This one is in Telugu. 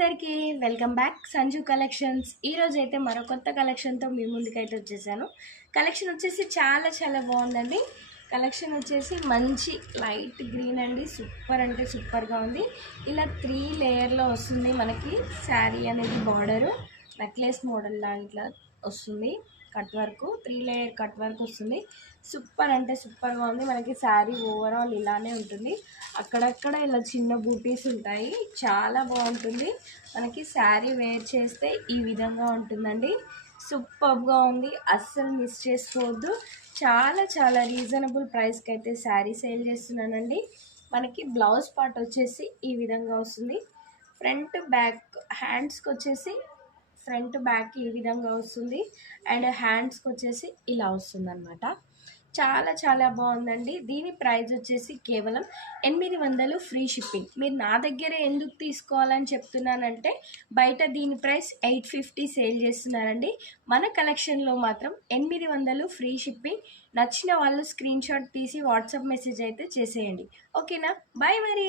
అందరికీ వెల్కమ్ బ్యాక్ సంజు కలెక్షన్స్. ఈరోజు అయితే మరో కొత్త కలెక్షన్తో మీ ముందుకైతే వచ్చేసాను. కలెక్షన్ వచ్చేసి చాలా బాగుందండి. కలెక్షన్ వచ్చేసి మంచి లైట్ గ్రీన్ అండి. సూపర్ అంటే సూపర్గా ఉంది. ఇలా 3 లేయర్లో వస్తుంది మనకి శారీ అనేది. బార్డరు నెక్లెస్ మోడల్ లా ఇట్లా వస్తుంది. Cut work 3 layer cut work వస్తుంది. సూపర్ అంటే సూపర్గా ఉంది. మనకి శారీ ఓవరాల్ ఇలానే ఉంటుంది. అక్కడక్కడ ఇలా చిన్న బూటీస్ ఉంటాయి. చాలా బాగుంటుంది. మనకి శారీ వేర్ చేస్తే ఈ విధంగా ఉంటుందండి. సూపర్గా ఉంది. అస్సలు మిస్ చేసుకోవద్దు. చాలా రీజనబుల్ ప్రైస్కి అయితే శారీ సేల్ చేస్తున్నానండి. మనకి బ్లౌజ్ పార్ట్ వచ్చేసి ఈ విధంగా వస్తుంది. ఫ్రంట్ బ్యాక్ హ్యాండ్స్కి వచ్చేసి ఫ్రంట్ బ్యాక్ ఈ విధంగా వస్తుంది. అండ్ హ్యాండ్స్కి వచ్చేసి ఇలా వస్తుంది అనమాట. చాలా బాగుందండి. దీని ప్రైస్ వచ్చేసి కేవలం 800 ఫ్రీ షిప్పింగ్. మీరు నా దగ్గర ఎందుకు తీసుకోవాలని చెప్తున్నానంటే బయట దీని ప్రైస్ 850 సేల్ చేస్తున్నారండి. మన కలెక్షన్లో మాత్రం 800 ఫ్రీ షిప్పింగ్. నచ్చిన వాళ్ళు స్క్రీన్ షాట్ తీసి వాట్సాప్ మెసేజ్ అయితే చేసేయండి. ఓకేనా? బాయ్ మరి.